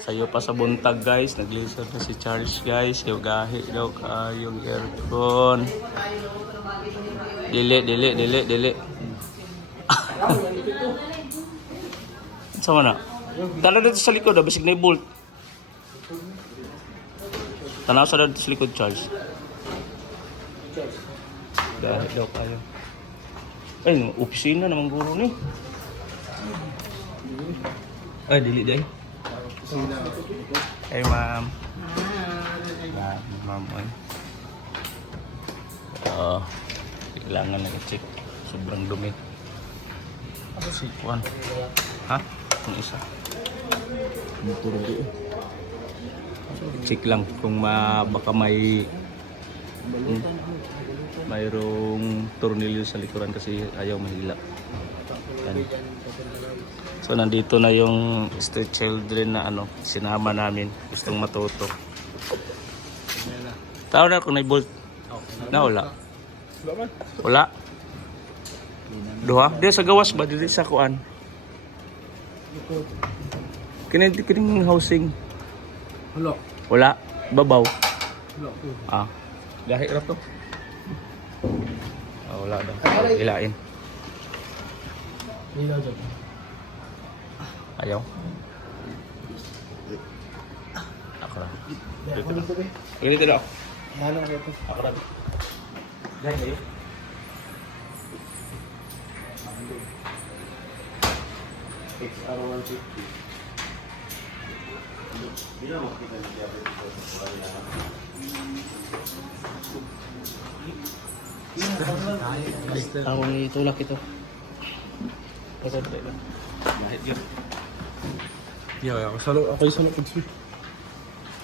Sayo pa sa buntag guys, naglisod na si Charles guys. Yung gahi daw yung aircon. Dili. Sama na. Tanaw dito sa likod, basig na i-bolt. Tanaw sa dito sa likod, Charles. Gahi daw kayo. Ay, opisina naman guro ni. Ay, dili day. Hey, ma'am. Ma'am, ay. Kailangan na-check. Sobrang dumi. Ano si Juan? Ha? Ang isa. Check lang kung baka mayroong tornilyo sa likuran kasi ayaw mahila. Yan. So nandito na yung street children na sinama namin, gustong matuto. Tao na kung na-bolt. Na wala. Wala. Duha? Di sa gawas ba? Di sa kuan? Kining housing. Wala. Babaw. Gahi ra to. Wala daw. Ilain. Ayaw. Ako lang. Ganito lang. Ako lang. Gahi. XR150. Ako ni tulak ito. Bahit yun. Ako yung salo pag